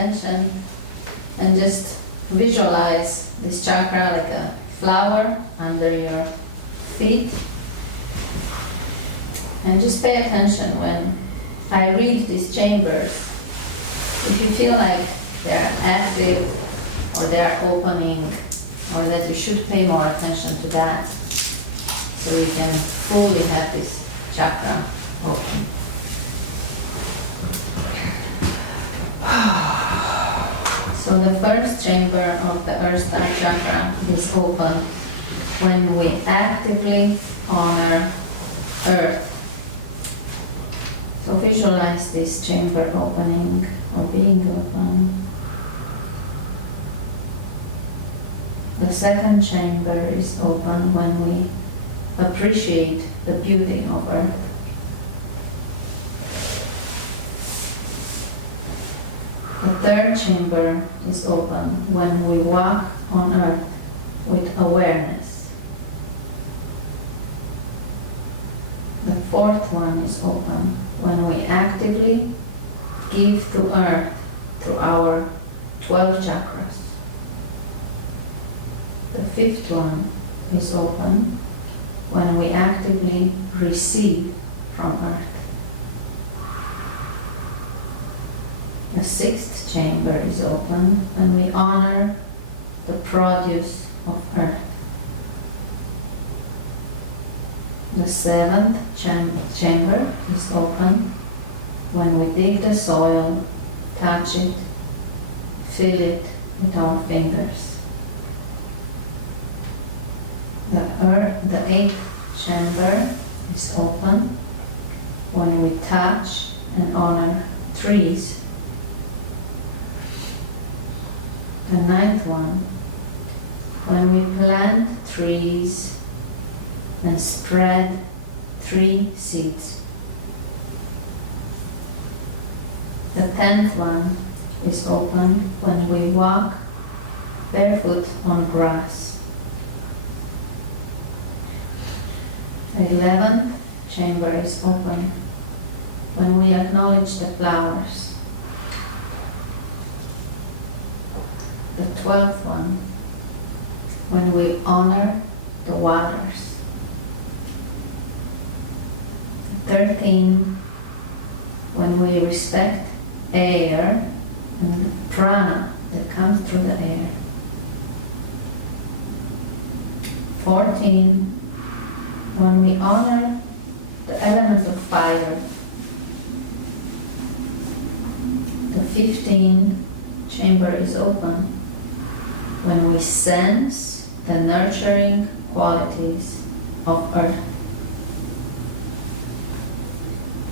attention and just visualize this chakra like a flower under your feet. And just pay attention when I read these chambers. If you feel like they're active or they're opening, or that you should pay more attention to that, so you can fully have this chakra open. So the first chamber of the Earth Star chakra is open when we actively honor Earth. So visualize this chamber opening or being open. The second chamber is open when we appreciate the beauty of Earth. The third chamber is open when we walk on Earth with awareness. The fourth one is open when we actively give to Earth through our 12 chakras. The fifth one is open when we actively receive from Earth. The sixth chamber is open when we honor the produce of Earth. The seventh chamber is open when we dig the soil, touch it, feel it with our fingers. The eighth chamber is open when we touch and honor trees. The ninth one, when we plant trees and spread tree seeds. The 10th one is open when we walk barefoot on grass. The 11th chamber is open when we acknowledge the flowers. The 12th one, when we honor the waters. 13, when we respect air and the prana that comes through the air. 14, when we honor the element of fire. The 15th chamber is open when we sense the nurturing qualities of Earth.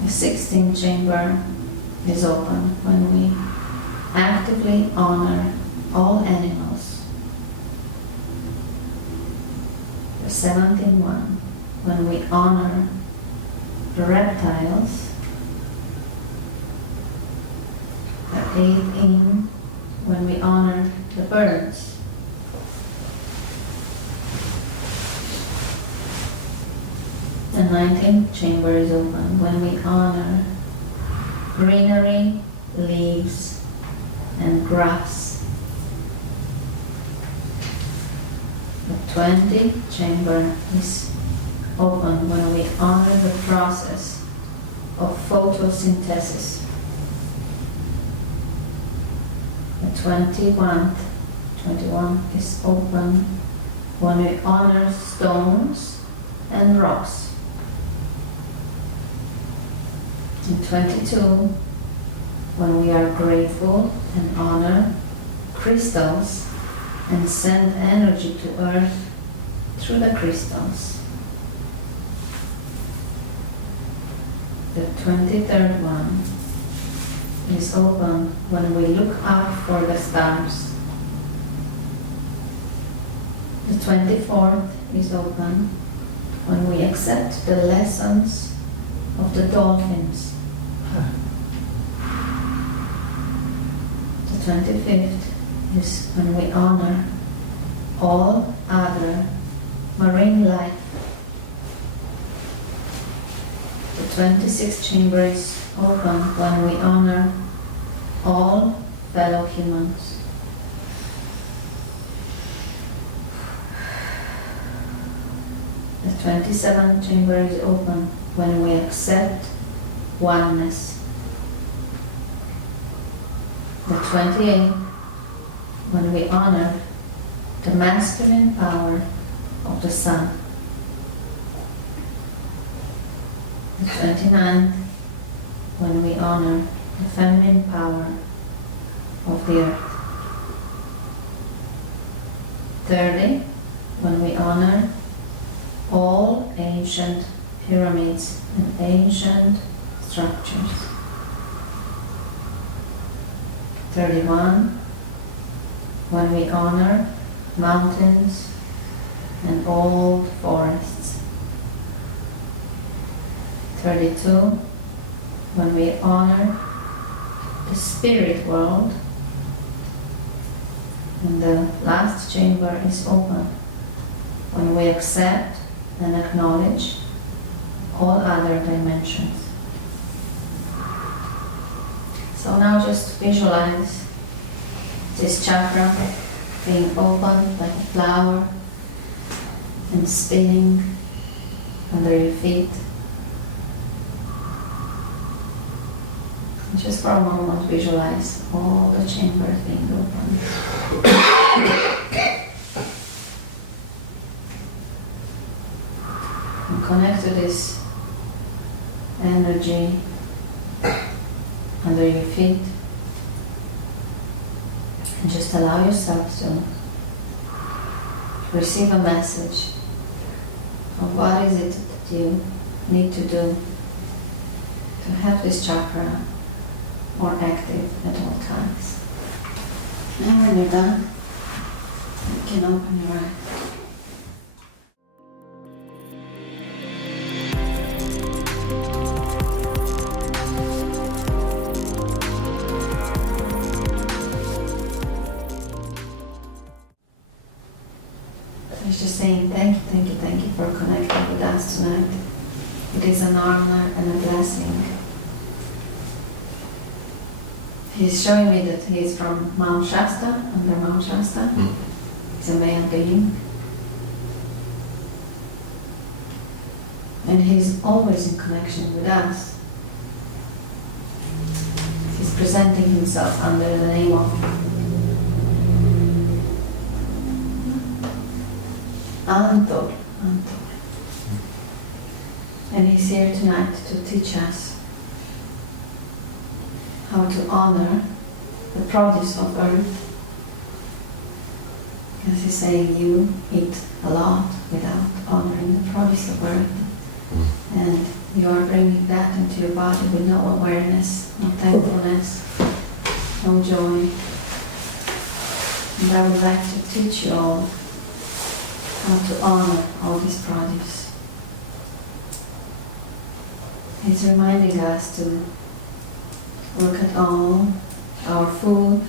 The 16th chamber is open when we actively honor all animals. The 17th one, when we honor the reptiles. The 18th, when we honor the birds. The 19th chamber is open when we honor greenery, leaves, and grass. The 20th chamber is open when we honor the process of photosynthesis. The 21 is open when we honor stones and rocks. And 22, when we are grateful and honor crystals and send energy to Earth through the crystals. The 23rd one is open when we look up for the stars. The 24th is open when we accept the lessons of the dolphins. The 25th is when we honor all other marine life. The 26th chamber is open when we honor all fellow humans. The 27th chamber is open when we accept oneness. The 28th, when we honor the masculine power of the sun. The 29th, when we honor the feminine power of the earth. 30, when we honor all ancient pyramids and ancient structures. 31, when we honor mountains and old forests. 32, when we honor the spirit world. And the last chamber is open when we accept and acknowledge all other dimensions. So now just visualize this chakra being opened like a flower and spinning under your feet. And just for a moment visualize all the chambers being opened. And connect to this energy under your feet. And just allow yourself to receive a message of what is it that you need to do to have this chakra more active at all times. And when you're done, you can open your eyes. I was just saying thank you for connecting with us tonight. It is an honor and a blessing. He's showing me that he's from Mount Shasta, under Mount Shasta. He's a male being. And he's always in connection with us. He's presenting himself under the name of Untitled. And he's here tonight to teach us how to honor the produce of earth. Because he's saying you eat a lot without honoring the produce of earth. And you are bringing that into your body with no awareness, no thankfulness, no joy. And I would like to teach you all how to honor all this produce. He's reminding us to look at all our food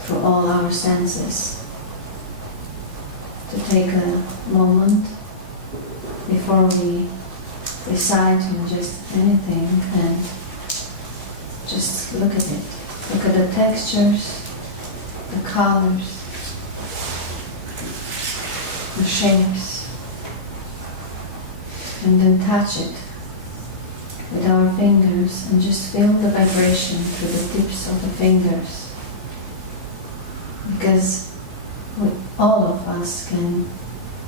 through all our senses. To take a moment before we decide to ingest anything and just look at it. Look at the textures, the colors, the shapes, and then touch it with our fingers and just feel the vibration through the tips of the fingers. Because all of us can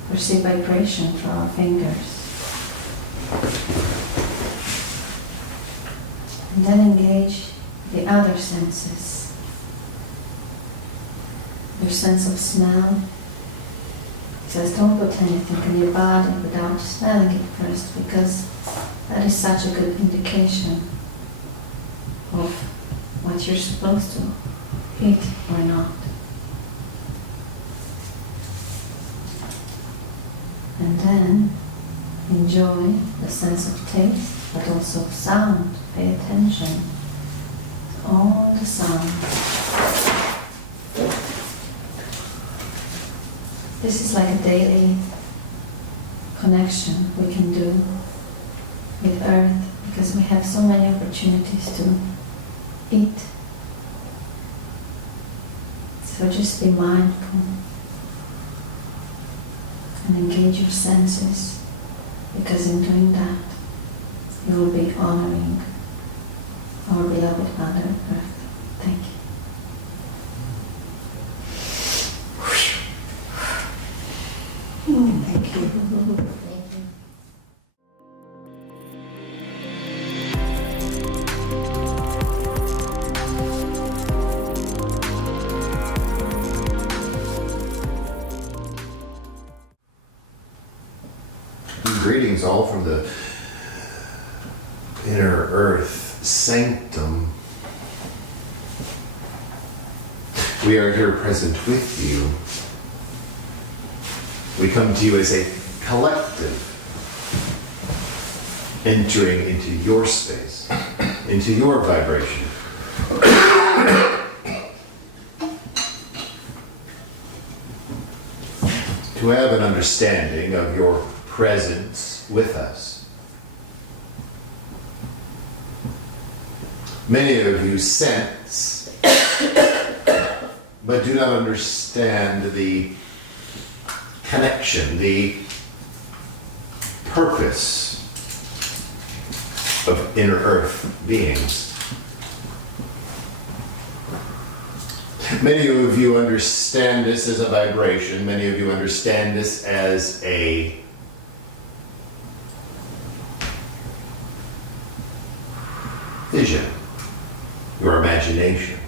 perceive vibration through our fingers. And then engage the other senses. Your sense of smell. It says don't put anything in your body without smelling it first, because that is such a good indication of what you're supposed to eat or not. And then enjoy the sense of taste, but also sound. Pay attention to all the sound. This is like a daily connection we can do with Earth, because we have so many opportunities to eat So just be mindful and engage your senses, because in doing that, you will be honoring our beloved Mother Earth. Thank you. Thank you. Thank you. Greetings all from the inner earth sanctum. We are here present with you. We come to you as a collective, entering into your space, into your vibration. To have an understanding of your presence with us. Many of you sense, but do not understand the connection, the purpose of inner earth beings. Many of you understand this as a vibration. Many of you understand this as a vision, your imagination.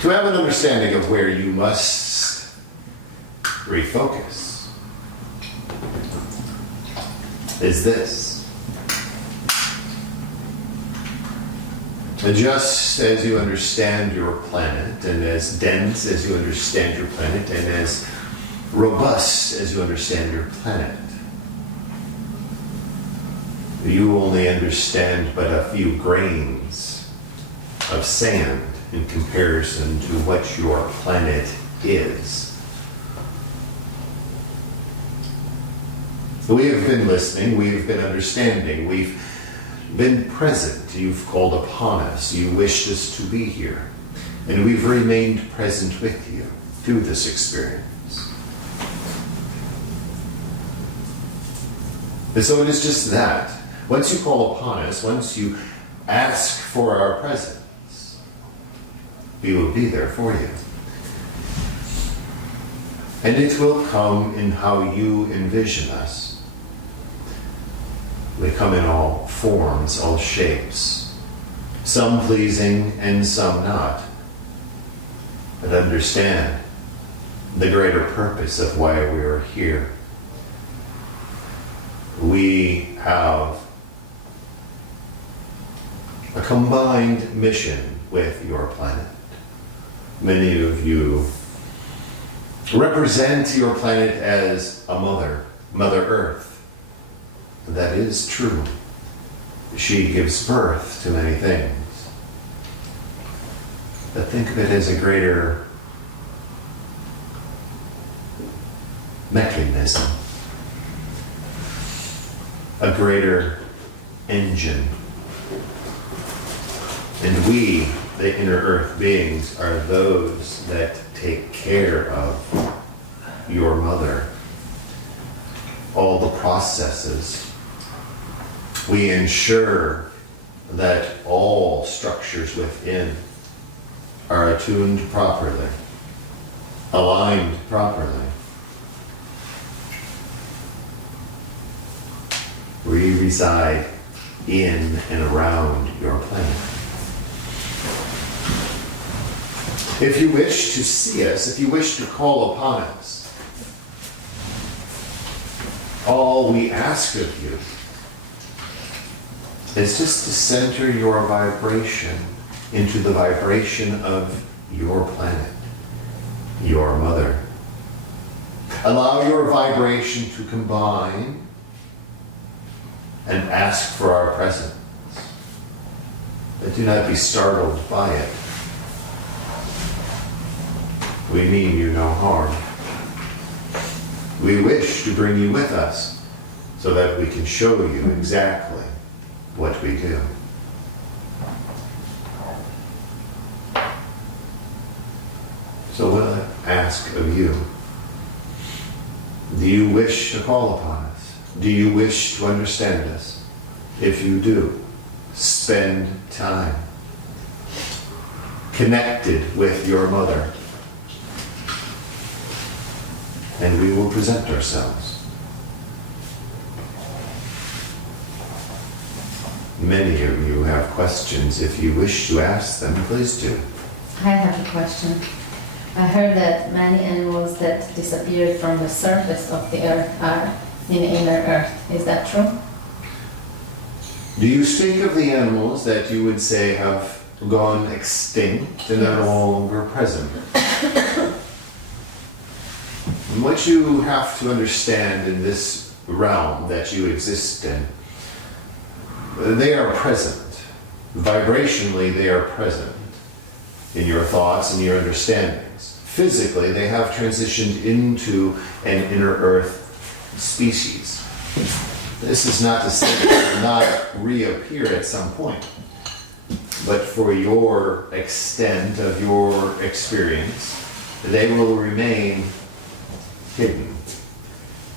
To have an understanding of where you must refocus is this. Just as you understand your planet, and as dense as you understand your planet, and as robust as you understand your planet, you only understand but a few grains of sand in comparison to what your planet is. We have been listening, we have been understanding, we've been present. You've called upon us, you wished us to be here, and we've remained present with you through this experience. And so it is just that. Once you call upon us, once you ask for our presence, we will be there for you. And it will come in how you envision us. We come in all forms, all shapes, some pleasing and some not. But understand the greater purpose of why we are here. We have a combined mission with your planet. Many of you represent your planet as a mother, Mother Earth. That is true. She gives birth to many things. But think of it as a greater mechanism, a greater engine. And we, the inner earth beings, are those that take care of your mother. All the processes. We ensure that all structures within are attuned properly, aligned properly. We reside in and around your planet. If you wish to see us, if you wish to call upon us, all we ask of you is just to center your vibration into the vibration of your planet, your mother. Allow your vibration to combine and ask for our presence. But do not be startled by it. We mean you no harm. We wish to bring you with us so that we can show you exactly what we do. ask of you. Do you wish to call upon us? Do you wish to understand us? If you do, spend time connected with your mother, and we will present ourselves. Many of you have questions. If you wish to ask them, please do. I have a question. I heard that many animals that disappeared from the surface of the earth are in inner earth. Is that true? Do you speak of the animals that you would say have gone extinct and are no longer present? And what you have to understand in this realm that you exist in, they are present. Vibrationally, they are present in your thoughts and your understandings. Physically, they have transitioned into an inner earth species. This is not to say that they will not reappear at some point, but for your extent of your experience, they will remain hidden.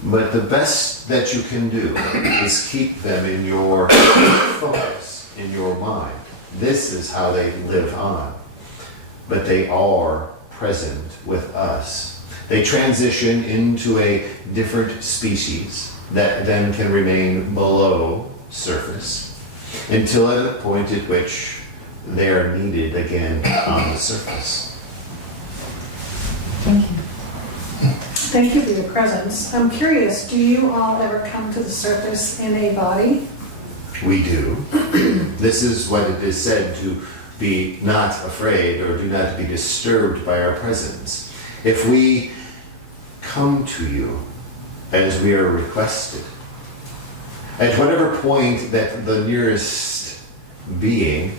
But the best that you can do is keep them in your focus, in your mind. This is how they live on. But they are present with us. They transition into a different species that then can remain below surface until at a point at which they are needed again on the surface. Thank you. Thank you for your presence. I'm curious, do you all ever come to the surface in a body? We do. This is what it is said to be not afraid or do not be disturbed by our presence. If we come to you as we are requested, at whatever point that the nearest being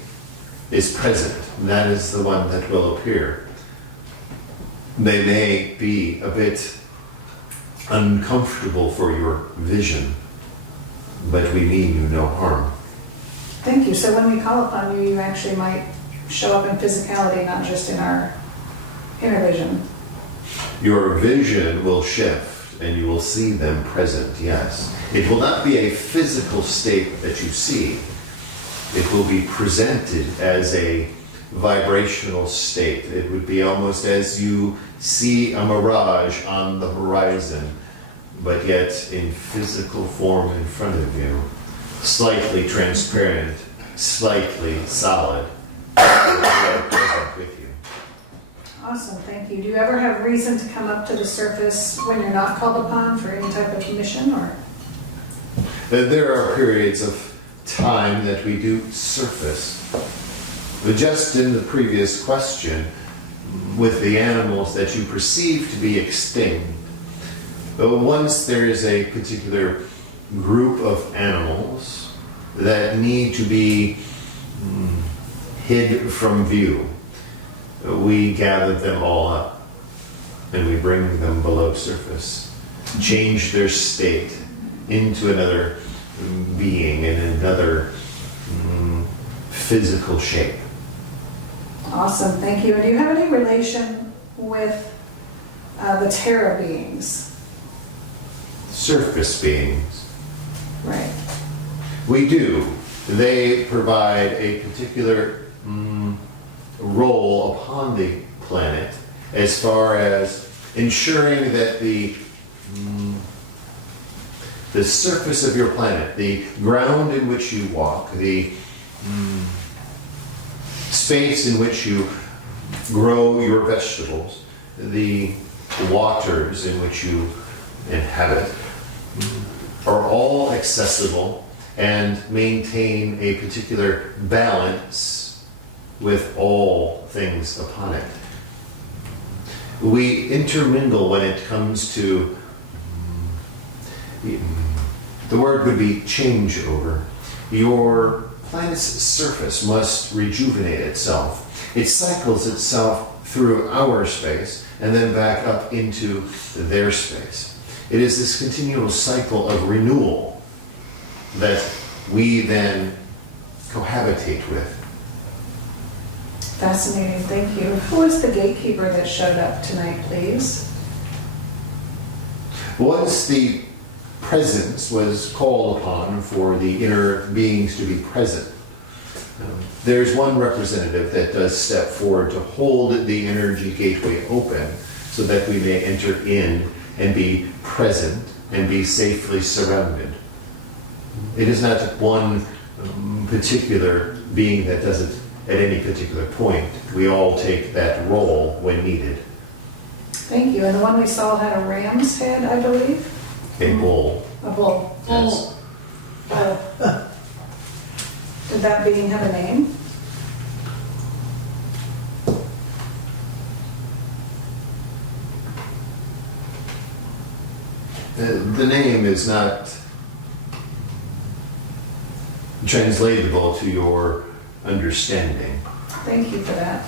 is present, that is the one that will appear. They may be a bit uncomfortable for your vision, but we mean you no harm. Thank you. So when we call upon you, you actually might show up in physicality, not just in our inner vision. Your vision will shift and you will see them present, yes. It will not be a physical state that you see. It will be presented as a vibrational state. It would be almost as you see a mirage on the horizon, but yet in physical form in front of you. Slightly transparent, slightly solid. Present with you. Awesome, thank you. Do you ever have reason to come up to the surface when you're not called upon for any type of mission, or? There are periods of time that we do surface. But just in the previous question, with the animals that you perceive to be extinct, once there is a particular group of animals that need to be hid from view, we gather them all up and we bring them below surface, change their state into another being in another physical shape. Awesome, thank you. And do you have any relation with the Terra beings? Surface beings. Right. We do. They provide a particular role upon the planet as far as ensuring that the surface of your planet, the ground in which you walk, the space in which you grow your vegetables, the waters in which you inhabit, are all accessible and maintain a particular balance with all things upon it. We intermingle when it comes to, the word would be changeover. Your planet's surface must rejuvenate itself. It cycles itself through our space and then back up into their space. It is this continual cycle of renewal that we then cohabitate with. Fascinating, thank you. Who was the gatekeeper that showed up tonight, please? Once the presence was called upon for the inner beings to be present, there's one representative that does step forward to hold the energy gateway open so that we may enter in and be present and be safely surrounded. It is not one particular being that does it at any particular point. We all take that role when needed. Thank you. And the one we saw had a ram's head, I believe? A bull. A bull. Yes. Oh. Did that being have a name? The name is not translatable to your understanding. Thank you for that.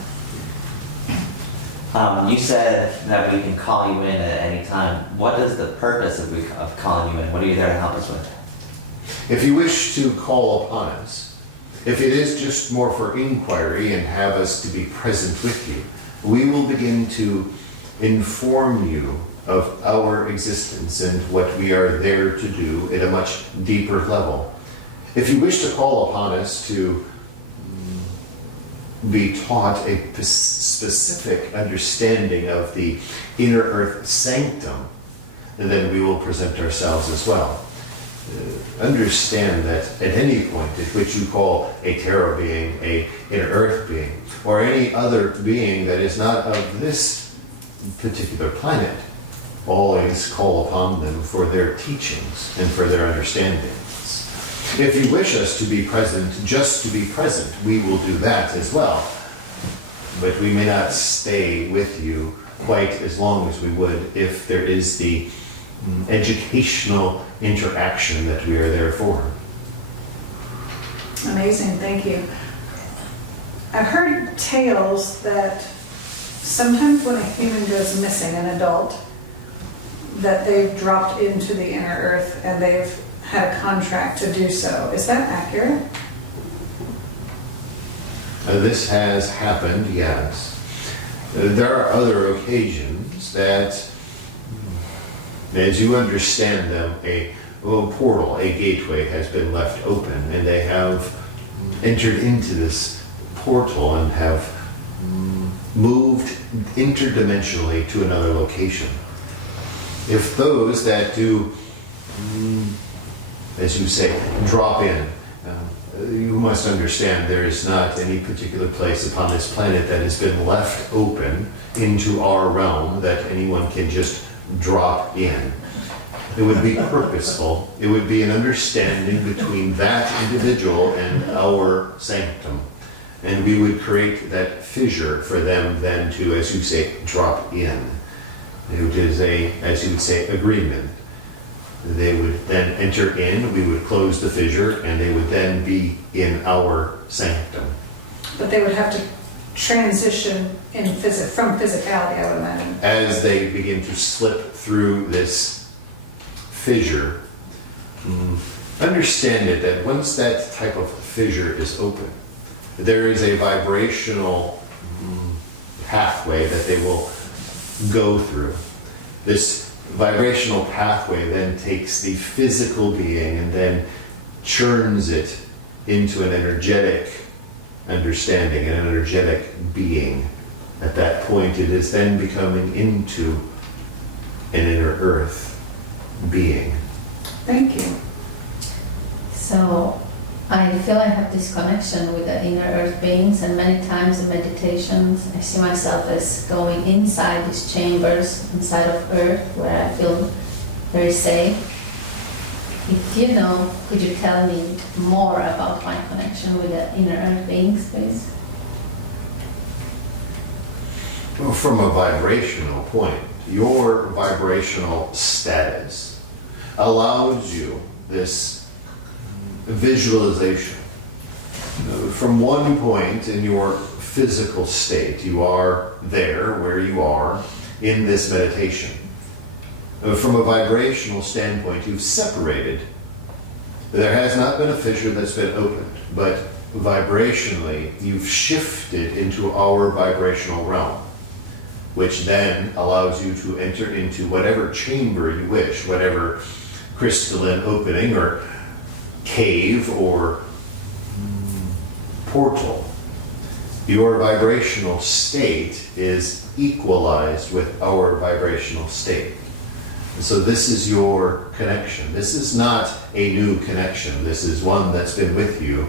You said that we can call you in at any time. What is the purpose of calling you in? What are you there to help us with? If you wish to call upon us, if it is just more for inquiry and have us to be present with you, we will begin to inform you of our existence and what we are there to do at a much deeper level. If you wish to call upon us to be taught a specific understanding of the inner earth sanctum, then we will present ourselves as well. Understand that at any point at which you call a terra being, a inner earth being, or any other being that is not of this particular planet, always call upon them for their teachings and for their understandings. If you wish us to be present, just to be present, we will do that as well. But we may not stay with you quite as long as we would if there is the educational interaction that we are there for. Amazing, thank you. I've heard tales that sometimes when a human goes missing, an adult, that they've dropped into the inner earth and they've had a contract to do so. Is that accurate? This has happened, yes. There are other occasions that, as you understand them, a portal, a gateway has been left open, and they have entered into this portal and have moved interdimensionally to another location. If those that do, as you say, drop in, you must understand there is not any particular place upon this planet that has been left open into our realm that anyone can just drop in. It would be purposeful. It would be an understanding between that individual and our sanctum. And we would create that fissure for them then to, as you say, drop in. It is a, as you would say, agreement. They would then enter in, we would close the fissure, and they would then be in our sanctum. But they would have to transition from physicality, I would imagine. As they begin to slip through this fissure, understand it that once that type of fissure is open, there is a vibrational pathway that they will go through. This vibrational pathway then takes the physical being and then churns it into an energetic understanding, an energetic being. At that point, it is then becoming into an inner earth being. Thank you. So I feel I have this connection with the inner earth beings, and many times in meditations I see myself as going inside these chambers, inside of earth, where I feel very safe. If you know, could you tell me more about my connection with the inner earth beings, please? Well, from a vibrational point, your vibrational status allows you this visualization. From one point in your physical state, you are there where you are in this meditation. From a vibrational standpoint, you've separated. There has not been a fissure that's been opened, but vibrationally, you've shifted into our vibrational realm, which then allows you to enter into whatever chamber you wish, whatever crystalline opening or cave or portal. Your vibrational state is equalized with our vibrational state. And so this is your connection. This is not a new connection. This is one that's been with you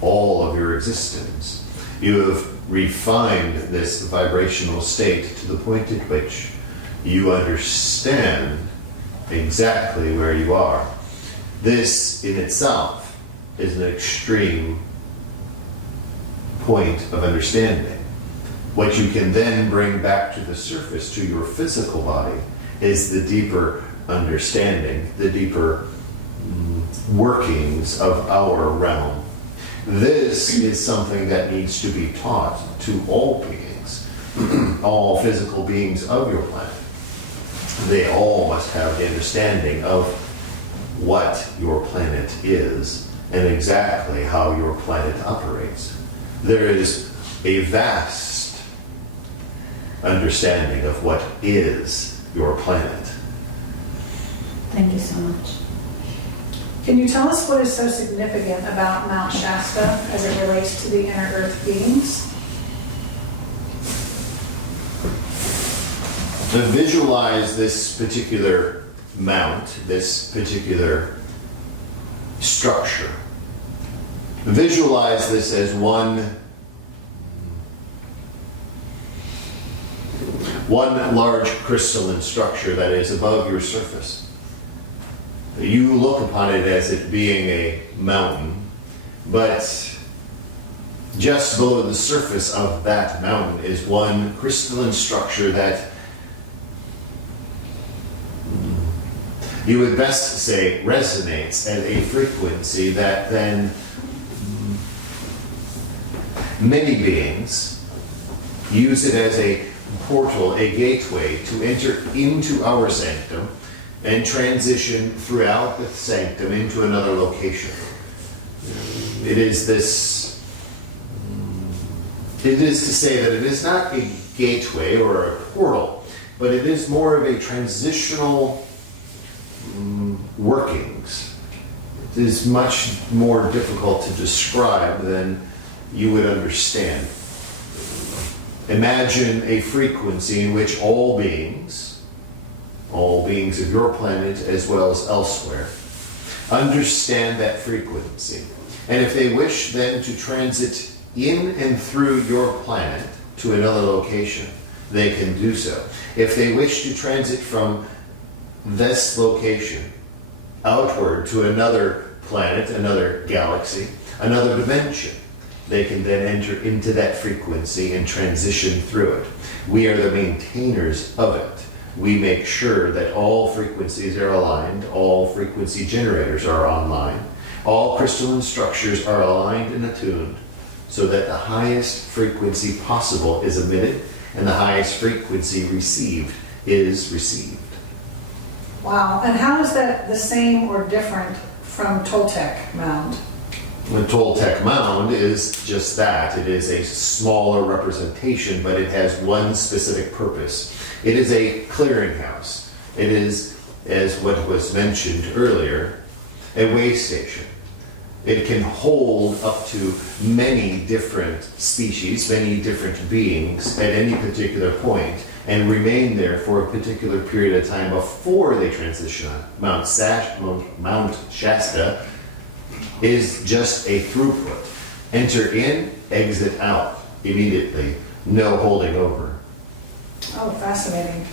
all of your existence. You have refined this vibrational state to the point at which you understand exactly where you are. This in itself is an extreme point of understanding. What you can then bring back to the surface, to your physical body, is the deeper understanding, the deeper workings of our realm. This is something that needs to be taught to all beings, all physical beings of your planet. They all must have the understanding of what your planet is and exactly how your planet operates. There is a vast understanding of what is your planet. Thank you so much. Can you tell us what is so significant about Mount Shasta as it relates to the inner earth beings? To visualize this particular mount, this particular structure. Visualize this as one large crystalline structure that is above your surface. You look upon it as it being a mountain, but just below the surface of that mountain is one crystalline structure that you would best say resonates at a frequency that then many beings use it as a portal, a gateway to enter into our sanctum and transition throughout the sanctum into another location. It is to say that it is not a gateway or a portal, but it is more of a transitional workings. It is much more difficult to describe than you would understand. Imagine a frequency in which all beings of your planet as well as elsewhere, understand that frequency. And if they wish then to transit in and through your planet to another location, they can do so. If they wish to transit from this location outward to another planet, another galaxy, another dimension, they can then enter into that frequency and transition through it. We are the maintainers of it. We make sure that all frequencies are aligned, all frequency generators are online, all crystalline structures are aligned and attuned so that the highest frequency possible is emitted and the highest frequency received is received. Wow, and how is that the same or different from Toltec Mound? The Toltec Mound is just that. It is a smaller representation, but it has one specific purpose. It is a clearinghouse. It is, as what was mentioned earlier, a way station. It can hold up to many different species, many different beings at any particular point, and remain there for a particular period of time before they transition on. Mount Shasta is just a throughput. Enter in, exit out immediately. No holding over. Oh, fascinating.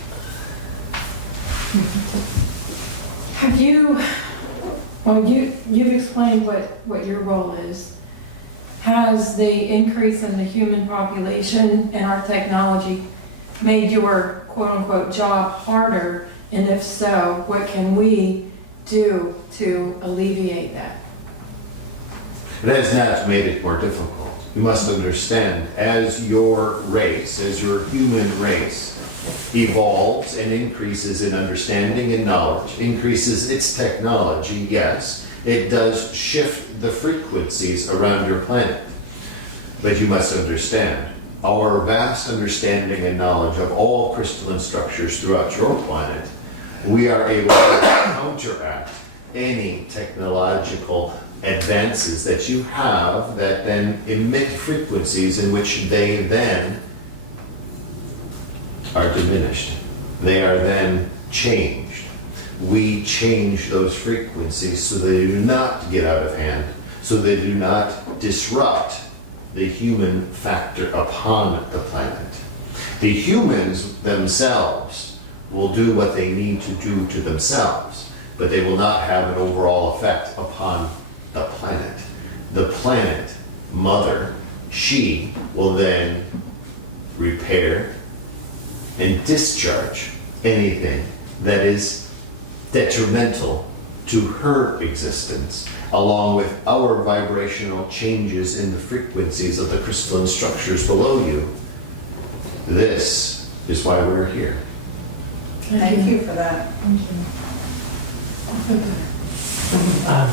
Have you, well, you've explained what your role is. Has the increase in the human population and our technology made your quote-unquote job harder? And if so, what can we do to alleviate that? It has not made it more difficult. You must understand, as your race, as your human race, evolves and increases in understanding and knowledge, increases its technology, yes, It does shift the frequencies around your planet. But you must understand, our vast understanding and knowledge of all crystalline structures throughout your planet, we are able to counteract any technological advances that you have that then emit frequencies in which they then are diminished. They are then changed. We change those frequencies so they do not get out of hand, so they do not disrupt the human factor upon the planet. The humans themselves will do what they need to do to themselves, but they will not have an overall effect upon the planet. The planet, mother, she will then repair and discharge anything that is detrimental to her existence, along with our vibrational changes in the frequencies of the crystalline structures below you. This is why we're here. Thank you for that. I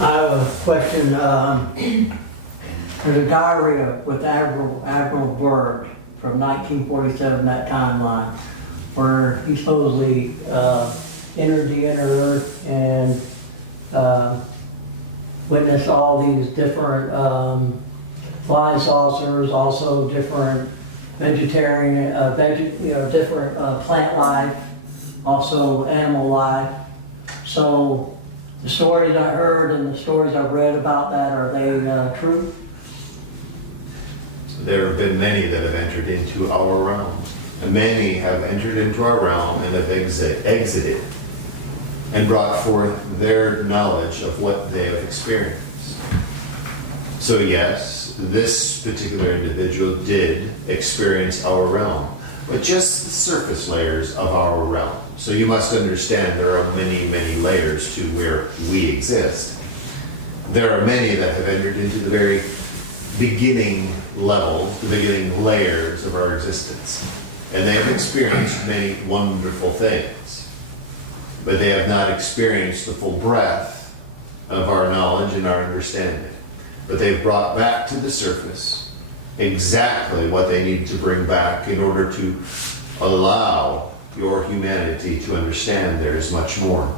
have a question. There's a diary with Admiral Byrd from 1947, that timeline, where he supposedly entered the inner earth and witnessed all these different flying saucers, also different vegetarian, different plant life, also animal life. So the stories I heard and the stories I've read about that, are they true? There have been many that have entered into our realm. And many have entered into our realm and have exited and brought forth their knowledge of what they have experienced. So yes, this particular individual did experience our realm, but just the surface layers of our realm. So you must understand there are many, many layers to where we exist. There are many that have entered into the very beginning level, the beginning layers of our existence. And they have experienced many wonderful things, but they have not experienced the full breadth of our knowledge and our understanding. But they've brought back to the surface exactly what they need to bring back in order to allow your humanity to understand there is much more.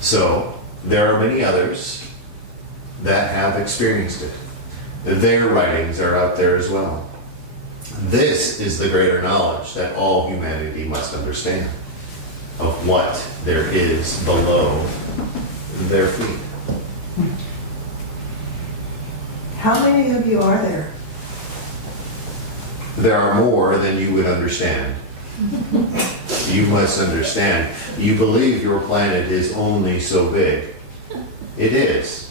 So there are many others that have experienced it. Their writings are out there as well. This is the greater knowledge that all humanity must understand of what there is below their feet. How many of you are there? There are more than you would understand. You must understand. You believe your planet is only so big. It is.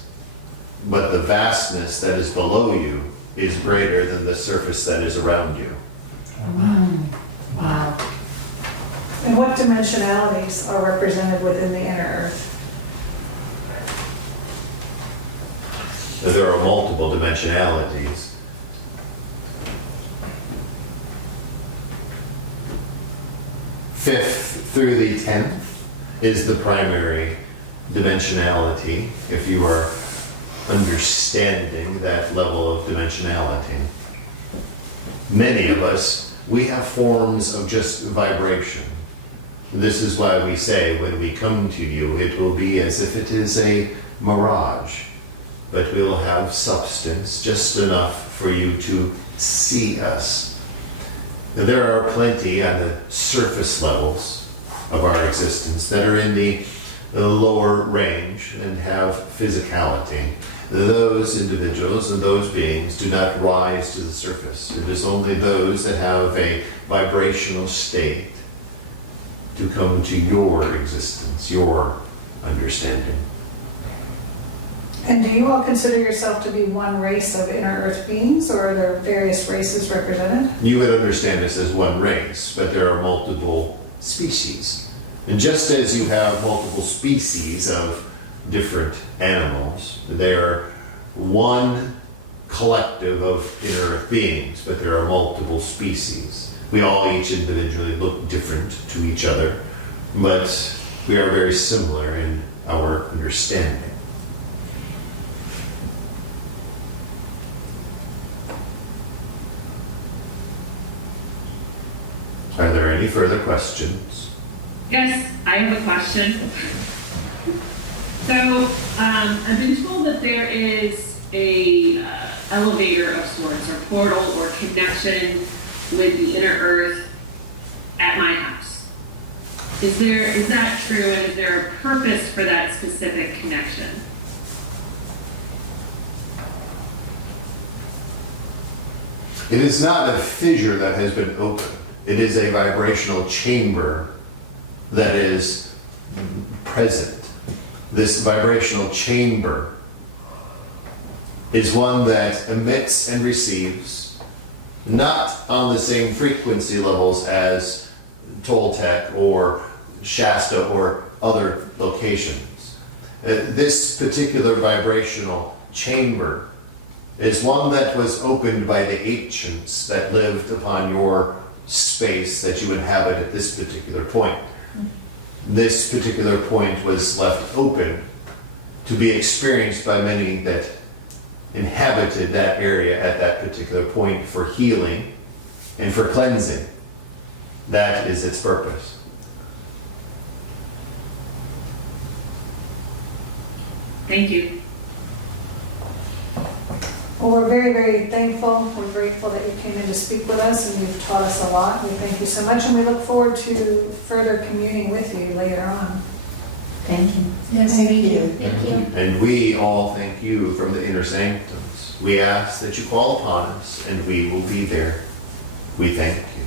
But the vastness that is below you is greater than the surface that is around you. Wow. And what dimensionalities are represented within the inner earth? There are multiple dimensionalities. Fifth through the 10th is the primary dimensionality, if you are understanding that level of dimensionality. Many of us, we have forms of just vibration. This is why we say when we come to you, it will be as if it is a mirage, but we'll have substance just enough for you to see us. There are plenty on the surface levels of our existence that are in the lower range and have physicality. Those individuals and those beings do not rise to the surface. It is only those that have a vibrational state to come to your existence, your understanding. And do you all consider yourself to be one race of inner earth beings, or are there various races represented? You would understand this as one race, but there are multiple species. And just as you have multiple species of different animals, they are one collective of inner earth beings, but there are multiple species. We all each individually look different to each other, but we are very similar in our understanding. Are there any further questions? Yes, I have a question. So, I've been told that there is a elevator of sorts, or portal, or connection with the inner earth at my house. Is that true, and is there a purpose for that specific connection? It is not a fissure that has been opened. It is a vibrational chamber that is present. This vibrational chamber is one that emits and receives, not on the same frequency levels as Toltec or Shasta or other locations. This particular vibrational chamber is one that was opened by the ancients that lived upon your space that you inhabit at this particular point. This particular point was left open to be experienced by many that inhabited that area at that particular point for healing and for cleansing. That is its purpose. Thank you. Well, we're very, very thankful. We're grateful that you came in to speak with us and you've taught us a lot. We thank you so much and we look forward to further communing with you later on. Thank you. Yes, Thank you. Thank you. And we all thank you from the inner sanctums. We ask that you call upon us and we will be there. We thank you.